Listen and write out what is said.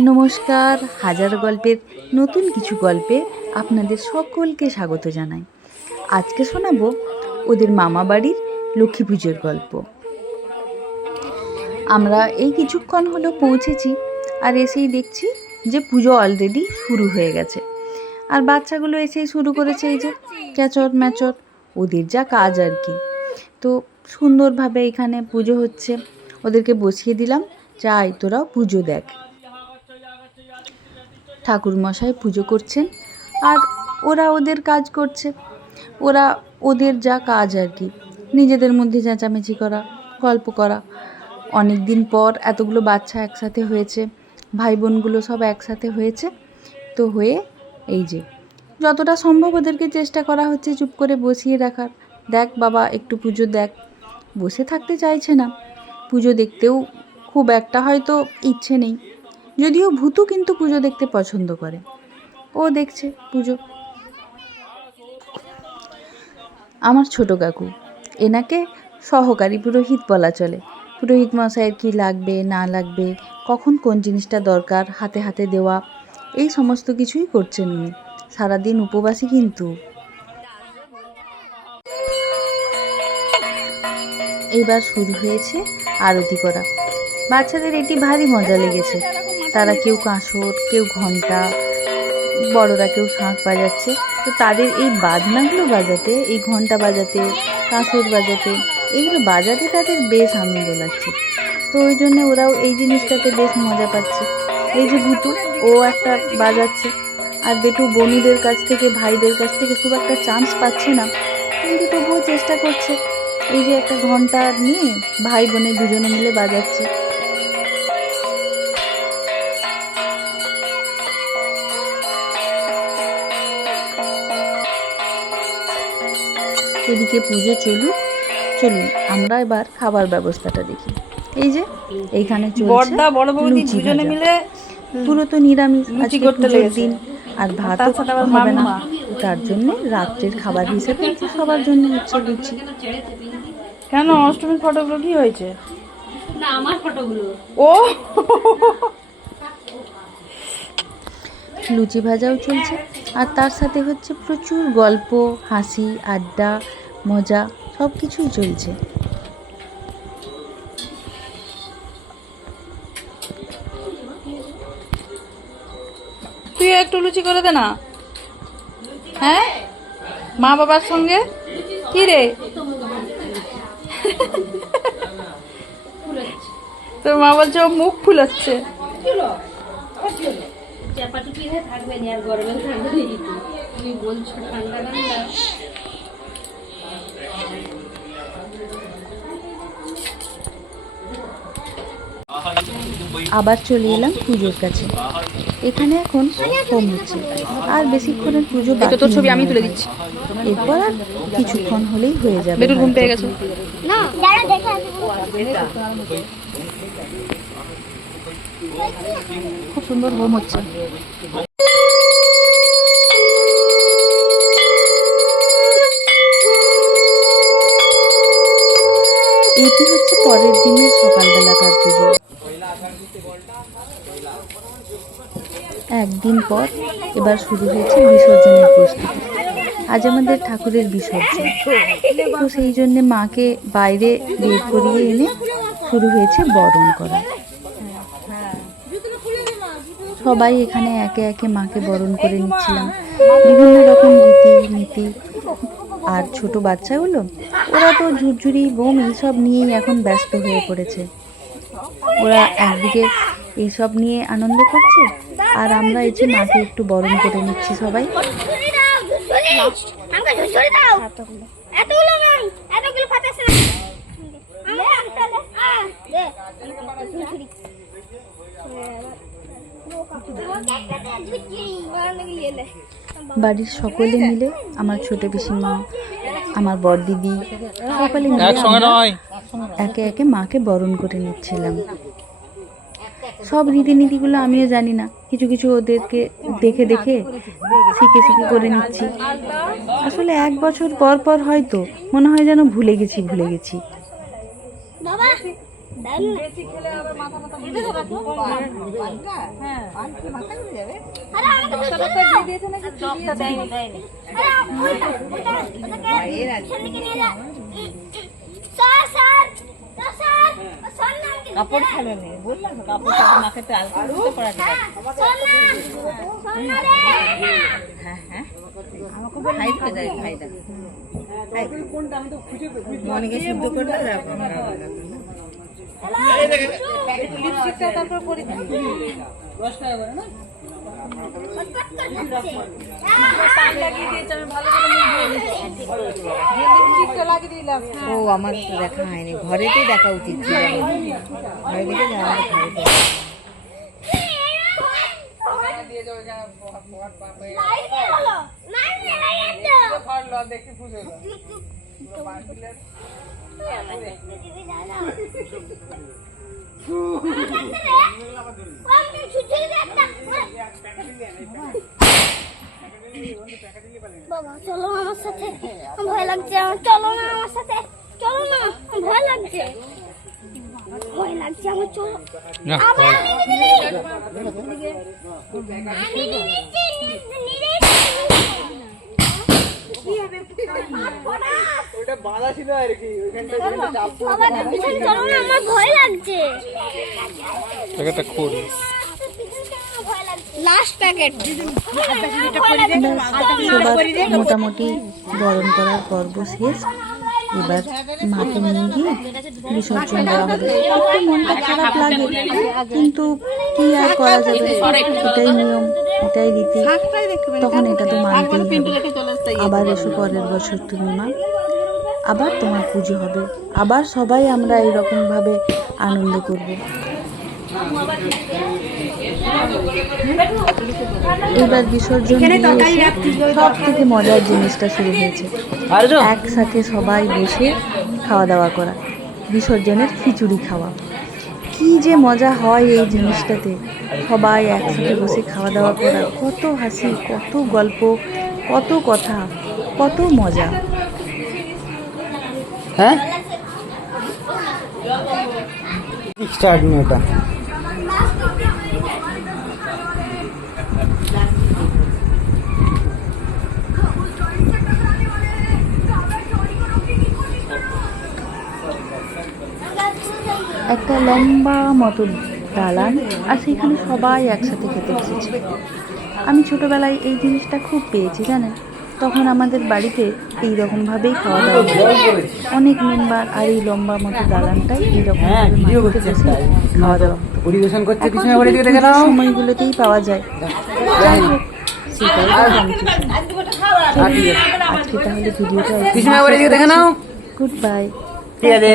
নমস্কার, হাজার গল্পের নতুন কিছু গল্পে আপনাদের সকলকে স্বাগত জানাই। আজকে শোনাবো ওদের মামা বাড়ির লক্ষ্মী পুজোর গল্প। আমরা এই কিছুক্ষণ হলো পৌঁছেছি আর এসেই দেখছি যে পুজো অলরেডি শুরু হয়ে গেছে। আর বাচ্চাগুলো এসেই শুরু করেছে এই যে ক্যাচর ম্যাচর ওদের যা কাজ আর কি। তো সুন্দরভাবে এখানে পুজো হচ্ছে। ওদেরকে বসিয়ে দিলাম, চাই তোরাও পুজো দেখ। ঠাকুরমশাই পুজো করছেন আর ওরা ওদের কাজ করছে। ওরা ওদের যা কাজ আর কি। নিজেদের মধ্যে চেঁচামেচি করা, গল্প করা। অনেক দিন পর এতগুলো বাচ্চা একসাথে হয়েছে ভাই বোনগুলো সব একসাথে হয়েছে। তো হয়ে এই যে, যতটা সম্ভব ওদেরকে চেষ্টা করা হচ্ছে চুপ করে বসিয়ে রাখার। দেখ বাবা, একটু পুজো দেখ। বসে থাকতে চাইছে না। পুজো দেখতেও খুব একটা হয়তো ইচ্ছে নেই। যদিও ভূতু কিন্তু পুজো দেখতে পছন্দ করে। ও দেখছে পুজো। আমার ছোট কাকু, এনাকে সহকারী পুরোহিত বলা চলে। পুরোহিত মশাইয়ের কী লাগবে, না লাগবে, কখন কোন জিনিসটা দরকার, হাতে হাতে দেওয়া, এই সমস্ত কিছুই করছেন উনি। সারাদিন উপবাসী কিন্তু। এইবার শুরু হয়েছে আরতি করা। বাচ্চাদের এটি ভারী মজা লেগেছে। তারা কেউ কাঁসর কেউ ঘণ্টা বড়রা কেউ শাঁখ বাজাচ্ছে। তো তাদের এই বাজনাগুলো বাজাতে এই ঘণ্টা বাজাতে কাঁসর বাজাতে এইগুলো বাজাতে তাদের বেশ আনন্দ লাগছে। তো ওই জন্য ওরাও এই জিনিসটাতে বেশ মজা পাচ্ছে। এই যে ভুতু ও একটা বাজাচ্ছে। আর বেটু বনুদের কাছ থেকে ভাইদের কাছ থেকে খুব একটা চান্স পাচ্ছে না। কিন্তু তবুও চেষ্টা করছে। এই যে একটা ঘণ্টা নিয়ে ভাই বোনে দুজনে মিলে বাজাচ্ছে। এদিকে পুজো চলুক চলুন আমরা এবার খাবার ব্যবস্থাটা দেখি। এই যে এইখানে চলছে। মিলে পুরো তো নিরামিষ আজকে পুজোর দিন আর ভাত হবে না। তার জন্য রাত্রের খাবার হিসেবে সবার জন্য হচ্ছে লুচি। কেন অষ্টমীর ফটোগুলো কি হয়েছে? না আমার ফটোগুলো ও! লুচি ভাজাও চলছে আর তার সাথে হচ্ছে প্রচুর গল্প, হাসি, আড্ডা, মজা সব কিছুই চলছে। তুই একটু লুচি করে দে না। হ্যাঁ? মা বাবার সঙ্গে? কি রে? তোর মা বলছে মুখ ফুলাচ্ছে। চাপাচুপি হয়ে থাকবে না আর গরমে ঠান্ডা হয়ে যেত তুমি বলছো ঠান্ডা ঠান্ডা আবার চলে এলাম পুজোর কাছে। এখানে এখন কম হচ্ছে আর বেশিক্ষণের পুজো বাকি তোর ছবি আমি তুলে দিচ্ছি। এরপর আর কিছুক্ষণ হলেই হয়ে যাবে। ঘুম পেয়ে গেছে? খুব সুন্দর হোম হচ্ছে। এটি হচ্ছে পরের দিনের সকালবেলাকার পুজো। একদিন পর এবার শুরু হয়েছে বিসর্জনের প্রস্তুতি। আজ আমাদের ঠাকুরের বিসর্জন। তো সেই জন্যে মাকে বাইরে বের করিয়ে এনে শুরু হয়েছে বরণ করা। সবাই এখানে একে একে মাকে বরণ করে নিচ্ছিলাম। বিভিন্ন রকম রীতি নীতি। আর ছোট বাচ্চাগুলো ওরা তো ঝুরঝুরি বোম এইসব নিয়েই এখন ব্যস্ত হয়ে পড়েছে। ওরা একদিকে এইসব নিয়ে আনন্দ করছে আর আমরা এই যে মাকে একটু বরণ করে নিচ্ছি সবাই। এতগুলো নেই এতগুলো পাঠাচ্ছে না দে ঝুড়ি বাড়ির সকলে মিলে আমার ছোট পিসিমা আমার বড় দিদি সকলে মিলে একে একে মাকে বরণ করে নিচ্ছিলাম। সব রীতিনীতিগুলো আমিও জানি না। কিছু কিছু ওদেরকে দেখে দেখে শিখে শিখে করে নিচ্ছি। আসলে এক বছর পর পর হয়তো মনে হয় যেন ভুলে গেছি ভুলে গেছি। বাবা বেশি খেলে আবার মাথা মাথা ঘুরে যাবে। তো। হ্যাঁ। আরে আমাকে ডাক্তার দিয়ে দিয়েছে নাকি? ডক্টর দেয়নি দেয়নি। আরে ওইটা ওটা ওটাকে সেদিকে নিয়ে যা। স্যার স্যার স্যার না আমাকে কাপড় ফেলে নেই বললাম কাপড় সাথে মাকে তো আলগা করতে পারা যায় স্যার না স্যার না রে হ্যাঁ হ্যাঁ। আমাকে ভাই তো যায় ভাইটা মনেকে শুদ্ধ করলে যাব লিপস্টিকটা তারপর করে টাকা করে না ও আমার তো দেখা হয়নি। ঘরেতেই দেখা উচিত ছিল। ঘরে দেখে যাওয়া ঘরে দেখি ফুসে বাবা চলো আমার সাথে। ভয় লাগছে চলো না আমার সাথে। চলো না ভয় লাগছে। ভয় লাগছে আমার চলো। আবার আমি নিয়ে। আমি নিয়ে নিচ্ছি, নিয়ে- নিয়ে নিচ্ছি। ওটা বাঁধা ছিল আর কি ওইখানটা বাবা পিছন চলো না আমার ভয় লাগছে। লাস্ট প্যাকেট মোটামুটি বরণ করার পর্ব শেষ। এবার মাকে নিয়ে গিয়ে বিসর্জন দেওয়া হবে। একটু মনটা খারাপ লাগে কিন্তু কি আর করা যাবে? এটাই নিয়ম এটাই রীতি। তখন এটা তো মানতেই হবে। আবার এসো পরের বছর তুমি মা। আবার তোমার পুজো হবে। আবার সবাই আমরা এরকম ভাবে আনন্দ করব। এবার বিসর্জন সব থেকে মজার জিনিসটা শুরু হয়েছে। একসাথে সবাই বসে খাওয়া দাওয়া করা। বিসর্জনের খিচুড়ি খাওয়া। কি যে মজা হয় এই জিনিসটাতে। সবাই একসাথে বসে খাওয়া দাওয়া করা। কত হাসি কত গল্প। কত কথা কত মজা। হ্যাঁ? স্টার্ট নি ওটা একটা লম্বা মতো দালান আর সেখানে সবাই একসাথে খেতে বসেছে আমি ছোটবেলায় এই জিনিসটা খুব পেয়েছি জানেন? তখন আমাদের বাড়িতে এই রকমভাবেই খাওয়া দাওয়া অনেক মেম্বার আর এই লম্বা মতো দালানটাই এইরকম হ্যাঁ। খাওয়া দাওয়া পরিবেশন নাও। সময়গুলোতেই পাওয়া যায়। যাই হোক আজকে তাহলে ভিডিওটা গুড বাই ঠিক আছে।